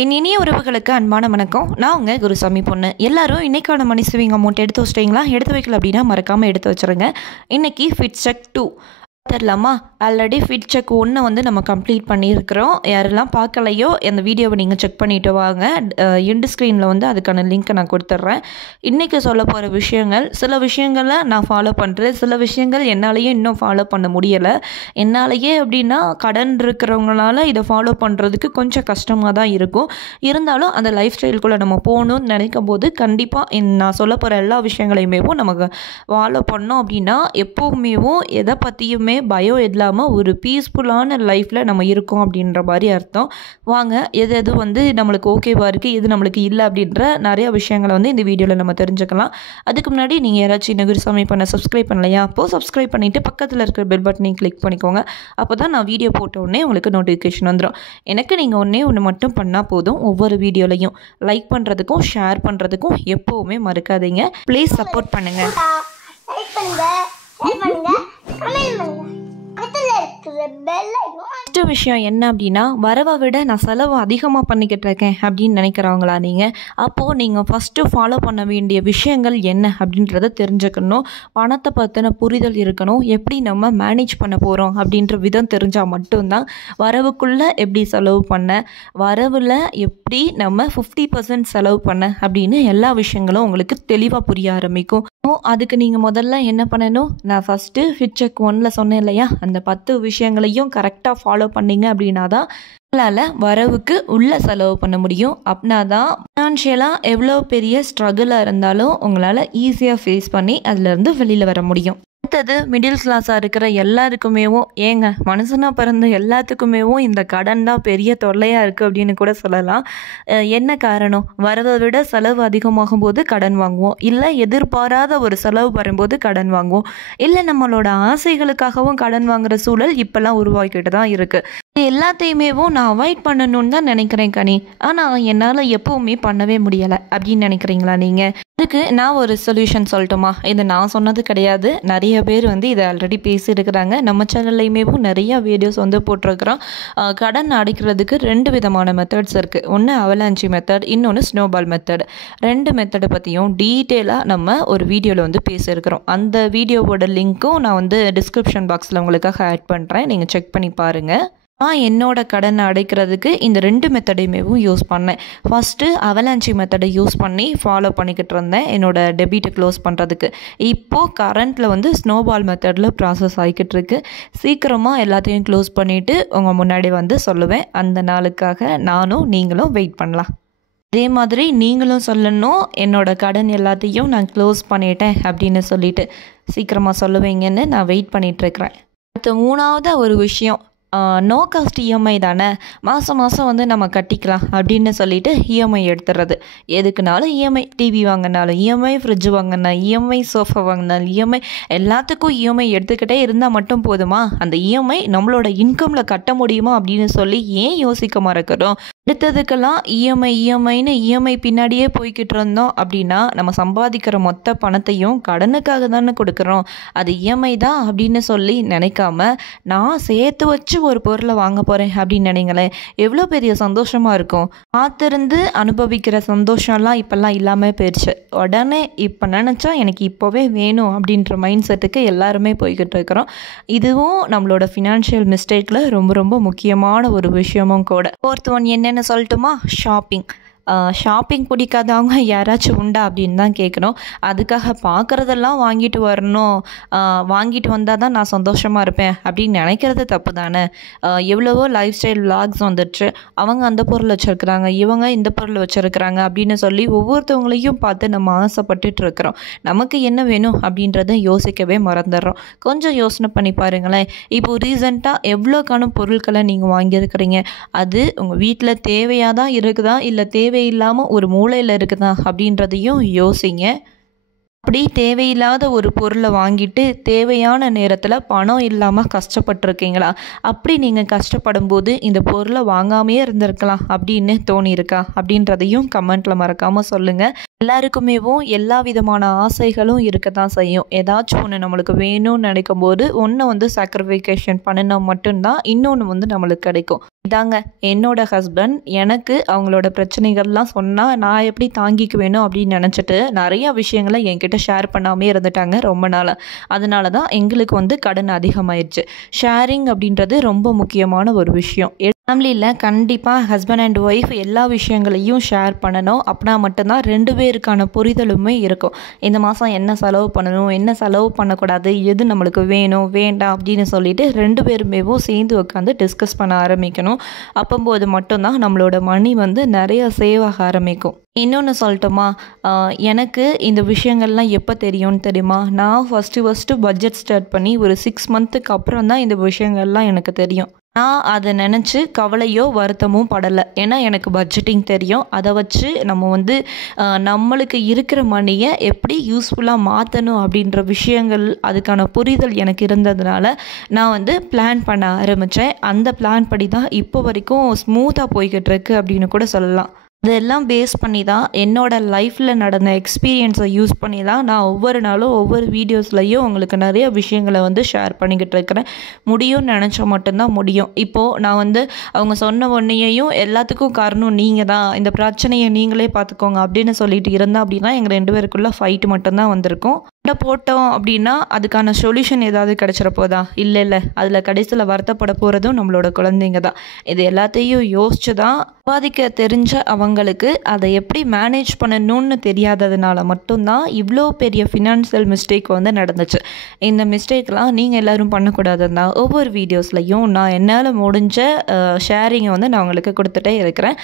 என் இனிய உறவுகளுக்கு அன்பான வணக்கம். நான் உங்கள் குருசாமி பொண்ணு. எல்லாரும் இன்னைக்கான மணி சேவிங் அமௌண்ட் எடுத்து வச்சிட்டிங்களா? எடுத்து வைக்கல அப்படின்னா மறக்காமல் எடுத்து வச்சுருங்க. இன்னைக்கு ஃபிட் செக் 2 தரலாமா? ஆல்ரெடி ஃபிட் செக் 1 வந்து நம்ம கம்ப்ளீட் பண்ணியிருக்கிறோம். யாரெல்லாம் பார்க்கலையோ அந்த வீடியோவை நீங்கள் செக் பண்ணிவிட்டு வாங்க. எண்டு ஸ்க்ரீனில் வந்து அதுக்கான லிங்க்கை நான் கொடுத்துட்றேன். இன்றைக்கி சொல்ல போகிற விஷயங்கள், சில விஷயங்களை நான் ஃபாலோ பண்ணுறேன், சில விஷயங்கள் என்னாலேயே இன்னும் ஃபாலோ பண்ண முடியலை. என்னாலேயே அப்படின்னா கடன் இருக்கிறவங்களால இதை ஃபாலோ பண்ணுறதுக்கு கொஞ்சம் கஷ்டமாக தான் இருக்கும். இருந்தாலும் அந்த லைஃப் ஸ்டைலுக்குள்ளே நம்ம போகணும்னு நினைக்கும் போது கண்டிப்பாக நான் சொல்ல போகிற எல்லா விஷயங்களையுமே நமக்கு ஃபாலோ பண்ணோம் அப்படின்னா எப்போவுமே எதை பற்றியுமே பயம் இல்லாமல் ஒரு பீஸ்ஃபுல்லான லைஃப்பில் நம்ம இருக்கோம் அப்படின்ற மாதிரி அர்த்தம். வாங்க, எது எது வந்து நம்மளுக்கு ஓகேவாக இருக்குது, எது நம்மளுக்கு இல்லை அப்படின்ற நிறைய விஷயங்களை வந்து இந்த வீடியோவில் நம்ம தெரிஞ்சுக்கலாம். அதுக்கு முன்னாடி நீங்கள் யாராச்சும் இந்த குருசாமி பண்ண சப்ஸ்கிரைப் பண்ணலையா? அப்போது சப்ஸ்கிரைப் பண்ணிவிட்டு பக்கத்தில் இருக்கிற பெல் பட்டனையும் கிளிக் பண்ணிக்கோங்க. அப்போ தான் நான் வீடியோ போட்ட உடனே உங்களுக்கு நோட்டிஃபிகேஷன் வந்துடும். எனக்கு நீங்கள் ஒன்று மட்டும் பண்ணால் போதும். ஒவ்வொரு வீடியோலையும் லைக் பண்ணுறதுக்கும் ஷேர் பண்ணுறதுக்கும் எப்போவுமே மறக்காதீங்க. ப்ளீஸ் சப்போர்ட் பண்ணுங்கள். ஃபஸ்ட்டு விஷயம் என்ன அப்படின்னா, வரவை விட நான் செலவு அதிகமாக பண்ணிக்கிட்டு இருக்கேன் அப்படின்னு நினைக்கிறவங்களா நீங்கள்? அப்போது நீங்கள் ஃபஸ்ட்டு ஃபாலோ பண்ண வேண்டிய விஷயங்கள் என்ன அப்படின்றத தெரிஞ்சுக்கணும். பணத்தை பற்றின புரிதல் இருக்கணும். எப்படி நம்ம மேனேஜ் பண்ண போகிறோம் அப்படின்ற விதம் தெரிஞ்சால் மட்டும்தான் வரவுக்குள்ளே எப்படி செலவு பண்ண, வரவில் எப்படி நம்ம 50% செலவு பண்ண அப்படின்னு எல்லா விஷயங்களும் உங்களுக்கு தெளிவாக புரிய ஆரம்பிக்கும். அதுக்கு நீங்கள் முதல்ல என்ன பண்ணணும், நான் ஃபஸ்ட்டு ஃபிட் செக் 1ல் சொன்னேன் இல்லையா, அந்த 10 விஷயங்களையும் கரெக்டாக ஃபாலோ பண்ணிங்க அப்படின்னா தான் உங்களால் வரவுக்கு உள்ள செலவு பண்ண முடியும். அப்படின்னா தான் ஃபினான்ஷியலாக எவ்வளோ பெரிய ஸ்ட்ரகிளாக இருந்தாலும் உங்களால் ஈஸியாக ஃபேஸ் பண்ணி அதிலேருந்து வெளியில் வர முடியும். அடுத்தது, மிடில் கிளாஸாக இருக்கிற எல்லாருக்குமேவும், ஏங்க மனுஷனாக பிறந்த எல்லாத்துக்குமேவும் இந்த கடன் தான் பெரிய தொல்லையாக இருக்குது அப்படின்னு கூட சொல்லலாம். என்ன காரணம்? வரவை விட செலவு அதிகமாகும் போது கடன் வாங்குவோம், இல்லை எதிர்பாராத ஒரு செலவு வரும்போது கடன் வாங்குவோம், இல்லை நம்மளோட ஆசைகளுக்காகவும் கடன் வாங்குகிற சூழல் இப்போல்லாம் உருவாக்கிட்டு தான் இருக்குது. இது எல்லாத்தையுமே நான் அவாய்ட் பண்ணணும்னு தான் நினைக்கிறேன் கனி. ஆனால் என்னால் எப்போவுமே பண்ணவே முடியலை அப்படின்னு நினைக்கிறீங்களா நீங்கள்? இதுக்கு நான் ஒரு சொல்யூஷன் சொல்லட்டுமா? இது நான் சொன்னது கிடையாது. நிறைய பேர் வந்து இதை ஆல்ரெடி பேசியிருக்கிறாங்க. நம்ம சேனல்லையுமே நிறைய வீடியோஸ் வந்து போட்டிருக்கிறோம். கடன் அடைக்கிறதுக்கு 2 விதமான மெத்தட்ஸ் இருக்குது. ஒன்று அவலாஞ்சி மெத்தட், இன்னொன்று ஸ்னோபால் மெத்தட். 2 மெத்தடை பற்றியும் டீட்டெயிலாக நம்ம ஒரு வீடியோவில் வந்து பேசியிருக்கிறோம். அந்த வீடியோவோட லிங்க்கும் நான் வந்து டிஸ்கிரிப்ஷன் பாக்ஸில் உங்களுக்காக ஆட் பண்ணுறேன். நீங்கள் செக் பண்ணி பாருங்கள். நான் என்னோட கடனை அடைக்கிறதுக்கு இந்த 2 மெத்தடையுமே யூஸ் பண்ணேன். ஃபஸ்ட்டு அவலாஞ்சி மெத்தடை யூஸ் பண்ணி ஃபாலோ பண்ணிக்கிட்டு இருந்தேன் என்னோட டெபிட்டை க்ளோஸ் பண்ணுறதுக்கு. இப்போது கரண்ட்டில் வந்து ஸ்னோபால் மெத்தடில் ப்ராசஸ் ஆகிக்கிட்டு இருக்கு. சீக்கிரமாக எல்லாத்தையும் க்ளோஸ் பண்ணிவிட்டு உங்கள் முன்னாடி வந்து சொல்லுவேன். அந்த நாளுக்காக நானும் நீங்களும் வெயிட் பண்ணலாம். அதே மாதிரி நீங்களும் சொல்லணும், என்னோட கடன் எல்லாத்தையும் நான் க்ளோஸ் பண்ணிட்டேன் அப்படின்னு சொல்லிட்டு சீக்கிரமாக சொல்லுவீங்கன்னு நான் வெயிட் பண்ணிகிட்ருக்கிறேன். அடுத்து 3வது ஒரு விஷயம், நோ காஸ்ட் இஎம்ஐ தானே, மாதம் வந்து நம்ம கட்டிக்கலாம் அப்படின்னு சொல்லிட்டு இஎம்ஐ எடுத்துடுறது. எதுக்குனாலும் இஎம்ஐ, டிவி வாங்கினாலும் இஎம்ஐ, ஃப்ரிட்ஜ் வாங்கினா இஎம்ஐ, சோஃபா வாங்கினாலும் இஎம்ஐ, எல்லாத்துக்கும் இஎம்ஐ எடுத்துக்கிட்டே இருந்தால் மட்டும் போதுமா? அந்த இஎம்ஐ நம்மளோட இன்கமில் கட்ட முடியுமா அப்படின்னு சொல்லி ஏன் யோசிக்க மறக்கிறோம்? எடுத்ததுக்கெல்லாம் இஎம்ஐன்னு இஎம்ஐ பின்னாடியே போய்கிட்டு இருந்தோம் அப்படின்னா நம்ம சம்பாதிக்கிற மொத்த பணத்தையும் கடனுக்காக தானே கொடுக்குறோம். அது இஎம்ஐ தான் அப்படின்னு சொல்லி நினைக்காம, நான் சேர்த்து வச்சு ஒரு பொருளை வாங்க போகிறேன் அப்படின்னு நினைங்களேன், எவ்வளோ பெரிய சந்தோஷமாக இருக்கும். காத்திருந்து அனுபவிக்கிற சந்தோஷம்லாம் இப்போல்லாம் இல்லாமல் போயிடுச்சு. உடனே இப்போ நினச்சா எனக்கு இப்போவே வேணும் அப்படின்ற மைண்ட் செட்டுக்கு எல்லாருமே போய்கிட்டு இருக்கிறோம். இதுவும் நம்மளோட ஃபினான்ஷியல் மிஸ்டேக்கில் ரொம்ப முக்கியமான ஒரு விஷயமும் கூட. 4th ஒன் என்னென்னு சொல்லட்டுமா? ஷாப்பிங் பிடிக்காதவங்க யாராச்சும் உண்டா அப்படின்னு தான் கேட்கணும். அதுக்காக பார்க்குறதெல்லாம் வாங்கிட்டு வரணும், வாங்கிட்டு வந்தால் தான் நான் சந்தோஷமாக இருப்பேன் அப்படின்னு நினைக்கிறது தப்பு தானே. எவ்வளவோ லைஃப் ஸ்டைல் விளாக்ஸ் வந்துடுச்சு. அவங்க அந்த பொருள் வச்சுருக்குறாங்க, இவங்க இந்த பொருள் வச்சுருக்குறாங்க அப்படின்னு சொல்லி ஒவ்வொருத்தவங்களையும் பார்த்து நம்ம ஆசைப்பட்டுட்டு இருக்கிறோம். நமக்கு என்ன வேணும் அப்படின்றத யோசிக்கவே மறந்துடுறோம். கொஞ்சம் யோசனை பண்ணி பாருங்களேன். இப்போது ரீசெண்டாக எவ்வளோக்கான பொருட்களை நீங்கள் வாங்கியிருக்கிறீங்க? அது உங்கள் வீட்டில் தேவையாக தான் இருக்குதா, இல்லை தேவையில்லாமல் ஒரு மூலையில் இருக்குதா அப்படின்றதையும் யோசிங்க. அப்படி தேவையில்லாத ஒரு பொருளை வாங்கிட்டு தேவையான நேரத்தில் பணம் இல்லாமல் கஷ்டப்பட்டுருக்கீங்களா? அப்படி நீங்கள் கஷ்டப்படும் போது இந்த பொருளை வாங்காமையே இருந்திருக்கலாம் அப்படின்னு தோணியிருக்கா அப்படின்றதையும் கமெண்ட்டில் மறக்காமல் சொல்லுங்கள். எல்லாருக்குமேவும் எல்லா விதமான ஆசைகளும் இருக்க தான் செய்யும். ஏதாச்சும் ஒன்று நம்மளுக்கு வேணும்னு நினைக்கும் போது ஒன்று வந்து சாக்ரிஃபிகேஷன் பண்ணினா மட்டும்தான் இன்னொன்று வந்து நம்மளுக்கு கிடைக்கும். இதாங்க என்னோட ஹஸ்பண்ட் எனக்கு அவங்களோட பிரச்சனைகள்லாம் சொன்னால் நான் எப்படி தாங்கிக்குவேணும் அப்படின்னு நினச்சிட்டு நிறையா விஷயங்களை என்கிட்ட ஷேர் பண்ணாமே இருந்துட்டாங்க ரொம்ப நாளாக. அதனால தான் எங்களுக்கு வந்து கடன் அதிகமாயிடுச்சு. ஷேரிங் அப்படின்றது ரொம்ப முக்கியமான ஒரு விஷயம். ஃபேமிலியில் கண்டிப்பாக ஹஸ்பண்ட் அண்ட் ஒய்ஃப் எல்லா விஷயங்களையும் ஷேர் பண்ணணும். அப்படின்னா மட்டும்தான் 2 பேருக்கான புரிதலுமே இருக்கும். இந்த மாதம் என்ன செலவு பண்ணணும், என்ன செலவு பண்ணக்கூடாது, எது நம்மளுக்கு வேணும் வேண்டாம் அப்படின்னு சொல்லிட்டு 2 பேருமேவும் சேர்ந்து உட்காந்து டிஸ்கஸ் பண்ண ஆரம்பிக்கணும். அப்போது மட்டும்தான் நம்மளோட மணி வந்து நிறைய சேவ் ஆக ஆரம்பிக்கும். இன்னொன்று சொல்லட்டுமா, எனக்கு இந்த விஷயங்கள்லாம் எப்போ தெரியும்னு தெரியுமா? நான் ஃபஸ்ட்டு பட்ஜெட் ஸ்டார்ட் பண்ணி ஒரு 6 மந்த்துக்கு அப்புறம் தான் இந்த விஷயங்கள்லாம் எனக்கு தெரியும். நான் அதை நினச்சி கவலையோ வருத்தமும் படலை. ஏன்னா எனக்கு பட்ஜெட்டிங் தெரியும். அதை வச்சு நம்ம வந்து நம்மளுக்கு இருக்கிற மணியை எப்படி யூஸ்ஃபுல்லாக மாற்றணும் அப்படின்ற விஷயங்கள் அதுக்கான புரிதல் எனக்கு இருந்ததுனால நான் வந்து பிளான் பண்ண ஆரம்பித்தேன். அந்த பிளான் படி தான் இப்போ வரைக்கும் ஸ்மூத்தாக போய்கிட்டு இருக்கு அப்படின்னு கூட சொல்லலாம். இதெல்லாம் பேஸ் பண்ணி தான் என்னோடய லைஃப்பில் நடந்த எக்ஸ்பீரியன்ஸை யூஸ் பண்ணி தான் நான் ஒவ்வொரு நாளும் ஒவ்வொரு வீடியோஸ்லையும் உங்களுக்கு நிறைய விஷயங்களை வந்து ஷேர் பண்ணிக்கிட்டு இருக்கிறேன். முடியும்னு நினச்சா மட்டும்தான் முடியும். இப்போது நான் வந்து அவங்க சொன்ன ஒன்றையையும் எல்லாத்துக்கும் காரணம் நீங்கள் தான், இந்த பிரச்சனையை நீங்களே பார்த்துக்கோங்க அப்படின்னு சொல்லிட்டு இருந்தால் அப்படின்னா எங்கள் 2 பேருக்குள்ளே ஃபைட் மட்டும்தான் வந்திருக்கும். போட்டோம் அப்படின்னா அதுக்கான சொல்யூஷன் ஏதாவது கிடைச்சிட போதா? இல்லை. அதில் கடைசியில் வருத்தப்பட போகிறதும் நம்மளோட குழந்தைங்க தான். இது எல்லாத்தையும் யோசிச்சு தான் சம்பாதிக்க தெரிஞ்ச அவங்களுக்கு அதை எப்படி மேனேஜ் பண்ணணும்னு தெரியாததுனால மட்டும்தான் இவ்வளோ பெரிய ஃபினான்ஷியல் மிஸ்டேக் வந்து நடந்துச்சு. இந்த மிஸ்டேக்லாம் நீங்கள் எல்லோரும் பண்ணக்கூடாதுன்னா ஒவ்வொரு வீடியோஸ்லையும் நான் என்னால் முடிஞ்ச ஷேரிங்கை வந்து நான் உங்களுக்கு கொடுத்துட்டே இருக்கிறேன்.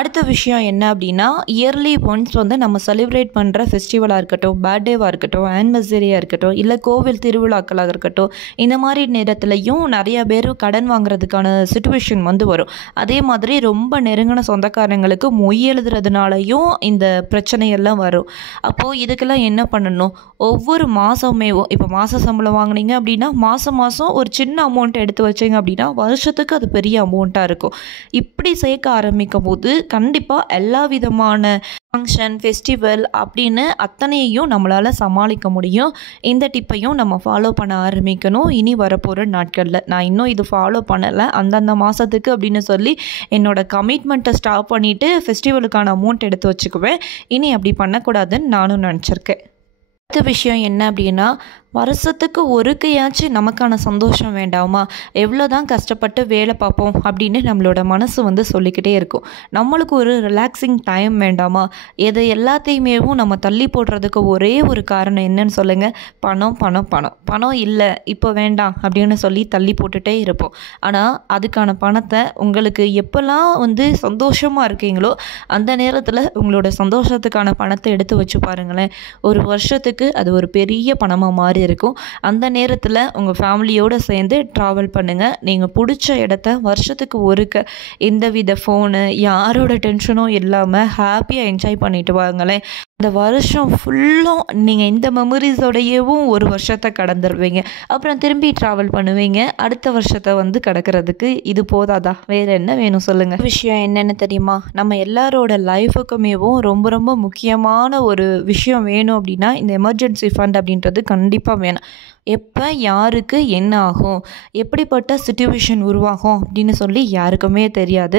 அடுத்த விஷயம் என்ன அப்படின்னா, இயர்லி ஒன்ஸ் வந்து நம்ம செலிப்ரேட் பண்ணுற ஃபெஸ்டிவலாக இருக்கட்டும், பர்த்டேவாக இருக்கட்டும், ஆனிவர்சரியாக இருக்கட்டும், இல்லை கோவில் திருவிழாக்களாக இருக்கட்டும், இந்த மாதிரி நேரத்துலையும் நிறைய பேர் கடன் வாங்குறதுக்கான சிச்சுவேஷன் வந்து வரும். அதே மாதிரி ரொம்ப நெருங்கின சொந்தக்காரங்களுக்கு மொய் எழுதுறதுனாலையும் இந்த பிரச்சனையெல்லாம் வரும். அப்போது இதுக்கெல்லாம் என்ன பண்ணணும்? ஒவ்வொரு மாதமே இப்போ மாத சம்பளம் வாங்கினீங்க அப்படின்னா மாதம் ஒரு சின்ன அமௌண்ட் எடுத்து வச்சிங்க அப்படின்னா வருஷத்துக்கு அது பெரிய அமௌண்ட்டாக இருக்கும். இப்படி சேர்க்க ஆரம்பிக்கும் போது கண்டிப்பாக எல்லா விதமான ஃபங்க்ஷன், ஃபெஸ்டிவல் அப்படின்னு அத்தனையையும் நம்மளால் சமாளிக்க முடியும். இந்த டிப்பையும் நம்ம ஃபாலோ பண்ண ஆரம்பிக்கணும் இனி வரப்போகிற நாட்களில். நான் இன்னும் இது ஃபாலோ பண்ணலை. அந்தந்த மாதத்துக்கு அப்படின்னு சொல்லி என்னோடய கமிட்மெண்ட்டை ஸ்டாப் பண்ணிவிட்டு ஃபெஸ்டிவலுக்கான அமௌண்ட் எடுத்து வச்சுக்குவேன். இனி அப்படி பண்ணக்கூடாதுன்னு நானும் நினச்சிருக்கேன். அடுத்த விஷயம் என்ன அப்படின்னா, வருஷத்துக்கு ஒருக்கையாச்சும் நமக்கான சந்தோஷம் வேண்டாமா? எவ்வளோ தான் கஷ்டப்பட்டு வேலை பார்ப்போம் அப்படின்னு நம்மளோட மனசு வந்து சொல்லிக்கிட்டே இருக்கும். நம்மளுக்கு ஒரு ரிலாக்ஸிங் டைம் வேண்டாமா? எதை எல்லாத்தையுமேவும் நம்ம தள்ளி போடுறதுக்கு ஒரே ஒரு காரணம் என்னன்னு சொல்லுங்கள்? பணம் இல்லை இப்போ வேண்டாம் அப்படின்னு சொல்லி தள்ளி போட்டுகிட்டே இருப்போம். ஆனால் அதுக்கான பணத்தை உங்களுக்கு எப்போல்லாம் வந்து சந்தோஷமாக இருக்கீங்களோ அந்த நேரத்தில் உங்களோட சந்தோஷத்துக்கான பணத்தை எடுத்து வச்சு பாருங்களேன். ஒரு வருஷத்துக்கு அது ஒரு பெரிய பணமாக மாறி இருக்கும். அந்த நேரத்தில் உங்கள் ஃபேமிலியோடு சேர்ந்து ட்ராவல் பண்ணுங்கள். நீங்கள் பிடிச்ச இடத்த வருஷத்துக்கு ஒருக்க எந்தவித ஃபோனு யாரோட டென்ஷனும் இல்லாமல் ஹாப்பியாக என்ஜாய் பண்ணிட்டு வாங்களேன். இந்த வருஷம் ஃபுல்லும் நீங்கள் இந்த மெமரிஸோடையவும் ஒரு வருஷத்தை கடந்துருவீங்க. அப்புறம் திரும்பி ட்ராவல் பண்ணுவீங்க. அடுத்த வருஷத்தை வந்து கடக்கிறதுக்கு இது போதாதா? வேறு என்ன வேணும் சொல்லுங்கள்? விஷயம் என்னென்னு தெரியுமா? நம்ம எல்லாரோட லைஃபுக்குமேவும் ரொம்ப முக்கியமான ஒரு விஷயம் வேணும் அப்படின்னா இந்த எமர்ஜென்சி ஃபண்ட் அப்படின்றது கண்டிப்பாக வேணும். எப்போ யாருக்கு என்ன ஆகும், எப்படிப்பட்ட சிச்சுவேஷன் உருவாகும் அப்படின்னு சொல்லி யாருக்குமே தெரியாது.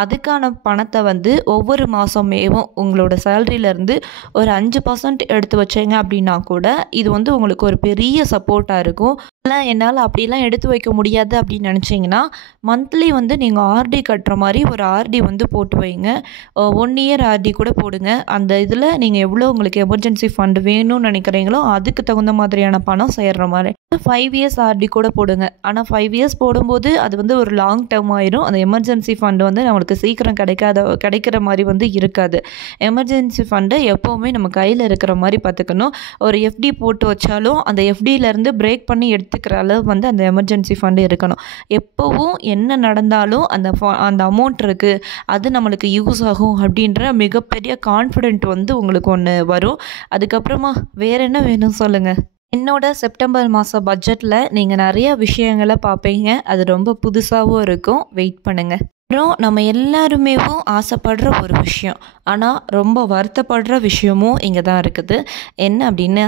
அதுக்கான பணத்தை வந்து ஒவ்வொரு மாதமேவும் உங்களோட சேலரியிலேருந்து ஒரு 5% எடுத்து வச்சிங்க அப்படின்னா கூட இது வந்து உங்களுக்கு ஒரு பெரிய சப்போர்ட்டாக இருக்கும். இல்லை என்னால் அப்படிலாம் எடுத்து வைக்க முடியாது அப்படின்னு நினச்சிங்கன்னா மந்த்லி வந்து நீங்கள் ஆர்டி கட்டுற மாதிரி ஒரு ஆர்டி வந்து போட்டு வைங்க. 1 இயர் ஆர்டி கூட போடுங்க. அந்த இதில் நீங்கள் எவ்வளோ உங்களுக்கு எமர்ஜென்சி ஃபண்ட் வேணும்னு நினைக்கிறீங்களோ அதுக்கு தகுந்த மாதிரியான பணம் சேர்ற மாதிரி 5 இயர்ஸ் ஆர்டி கூட போடுங்க. ஆனால் 5 இயர்ஸ் போடும்போது அது வந்து ஒரு லாங் டேர்ம் ஆயிரும். அந்த எமர்ஜென்சி ஃபண்டு வந்து நம்மளுக்கு சீக்கிரம் கிடைக்கிற மாதிரி வந்து இருக்காது. எமர்ஜென்சி ஃபண்டை எப்போவுமே நம்ம கையில் இருக்கிற மாதிரி பார்த்துக்கணும். ஒரு எஃப்டி போட்டு வச்சாலும் அந்த எஃப்டியிலேருந்து பிரேக் பண்ணி எடுத்துக்கிற அளவு வந்து அந்த எமர்ஜென்சி ஃபண்டு இருக்கணும். எப்போவும் என்ன நடந்தாலும் அந்த அமௌண்ட் இருக்குது, அது நம்மளுக்கு யூஸ் ஆகும் அப்படின்ற மிகப்பெரிய கான்ஃபிடென்ட் வந்து உங்களுக்கு ஒன்று வரும். அதுக்கப்புறமா வேறு என்ன வேணும் சொல்லுங்கள்? என்னோட செப்டம்பர் மாத பட்ஜெட்டில் நீங்கள் நிறைய விஷயங்களை பார்ப்பீங்க. அது ரொம்ப புதுசாகவும் இருக்கும். வெயிட் பண்ணுங்கள். அப்புறம் நம்ம எல்லாருமேவும் ஆசைப்படுற ஒரு விஷயம், ஆனால் ரொம்ப வருத்தப்படுற விஷயமும் இங்கே தான் இருக்குது. என்ன அப்படின்னா,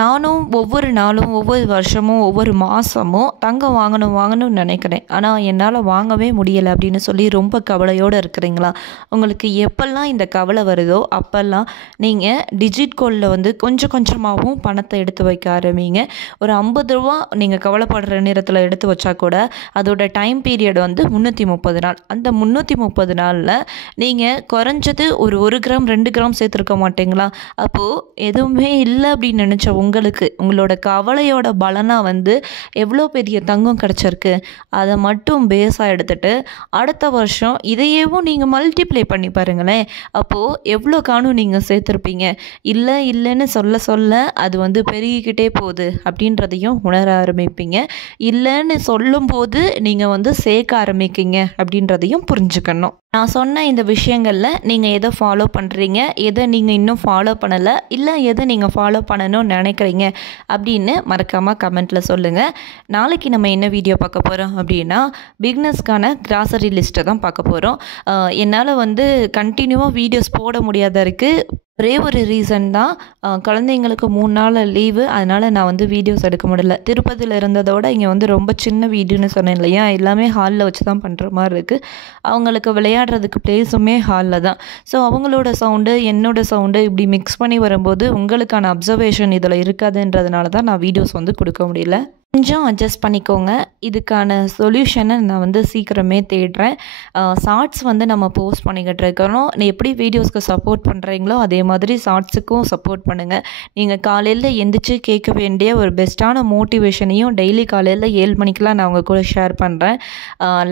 நானும் ஒவ்வொரு நாளும், ஒவ்வொரு வருஷமும், ஒவ்வொரு மாதமும் தங்கம் வாங்கணும்னு நினைக்கிறேன். ஆனால் என்னால் வாங்கவே முடியலை அப்படின்னு சொல்லி ரொம்ப கவலையோடு இருக்கிறீங்களா? உங்களுக்கு எப்போல்லாம் இந்த கவலை வருதோ அப்போல்லாம் நீங்கள் டிஜிட் கோல்டில் வந்து கொஞ்சம் கொஞ்சமாகவும் பணத்தை எடுத்து வைக்க ஆரம்பிங்க. ஒரு ₹50 நீங்கள் கவலைப்படுற நேரத்தில் எடுத்து வச்சா கூட அதோட டைம் பீரியட் வந்து 330 நாள். அந்த 330 நாளில் நீங்கள் குறைஞ்சது ஒரு 1 கிராம் 2 கிராம் சேர்த்துருக்க மாட்டீங்களா? அப்போது எதுவுமே இல்லை அப்படின்னு நினச்ச உங்களுக்கு உங்களோட கவலையோட பலனாக வந்து எவ்வளோ பெரிய தங்கம் கிடச்சிருக்கு. அதை மட்டும் பேஸாக எடுத்துகிட்டு அடுத்த வருஷம் இதையேவும் நீங்கள் மல்டிப்ளை பண்ணி பாருங்களேன். அப்போது எவ்வளோ காணும் நீங்கள் சேர்த்துருப்பீங்க. இல்லைன்னு சொல்ல சொல்ல அது வந்து பெருகிக்கிட்டே போகுது அப்படின்றதையும் உணர ஆரம்பிப்பீங்க. இல்லைன்னு சொல்லும்போது நீங்கள் வந்து சேர்க்க ஆரம்பிக்கீங்க அப்படின்றதையும் புரிஞ்சுக்கணும். நான் சொன்ன இந்த விஷயங்களில் நீங்கள் எதை ஃபாலோ பண்ணுறீங்க, எதை நீங்கள் இன்னும் ஃபாலோ பண்ணலை, இல்லை எதை நீங்கள் ஃபாலோ பண்ணணும்னு நினைக்கிறீங்க அப்படின்னு மறக்காமல் கமெண்ட்டில் சொல்லுங்கள். நாளைக்கு நம்ம என்ன வீடியோ பார்க்க போகிறோம் அப்படின்னா, பிக்னஸ்க்கான கிராசரி லிஸ்ட்டை தான் பார்க்க போகிறோம். என்னால் வந்து கண்டினியூவாக வீடியோஸ் போட முடியாத இருக்குது. ஒரே ஒரு ரீசன் தான், குழந்தைங்களுக்கு 3 நாள் லீவு. அதனால் நான் வந்து வீடியோஸ் எடுக்க முடியல. திருப்பதியில் இருந்ததோட இங்கே வந்து ரொம்ப சின்ன வீடுன்னு சொன்னேன் இல்லையா, எல்லாமே ஹாலில் வச்சு தான் பண்ணுற மாதிரி இருக்குது. அவங்களுக்கு விளையாடுறதுக்கு ப்ளேஸுமே ஹாலில் தான். ஸோ அவங்களோட சவுண்டு என்னோட சவுண்டு இப்படி மிக்ஸ் பண்ணி வரும்போது உங்களுக்கான அப்சர்வேஷன் இதில் இருக்காதுன்றதுனால தான் நான் வீடியோஸ் வந்து கொடுக்க முடியல. கொஞ்சம் அட்ஜஸ்ட் பண்ணிக்கோங்க. இதுக்கான சொல்யூஷனை நான் வந்து சீக்கிரமே தேடுறேன். ஷார்ட்ஸ் வந்து நம்ம போஸ்ட் பண்ணிக்கிட்டு இருக்கிறோம். எப்படி வீடியோஸ்க்கு சப்போர்ட் பண்ணுறீங்களோ அதே மாதிரி ஷார்ட்ஸுக்கும் சப்போர்ட் பண்ணுங்கள். நீங்கள் காலையில் எந்திரிச்சு கேட்க வேண்டிய ஒரு பெஸ்ட்டான மோட்டிவேஷனையும் டெய்லி காலையில் 7 மணிக்கெலாம் நான் உங்கள் கூட ஷேர் பண்ணுறேன்.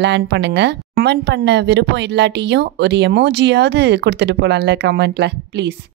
லேர்ன் பண்ணுங்கள். கமெண்ட் பண்ண விருப்பம் இல்லாட்டியும் ஒரு எமோஜியாவது கொடுத்துட்டு போகலாம்ல கமெண்ட்டில் ப்ளீஸ்.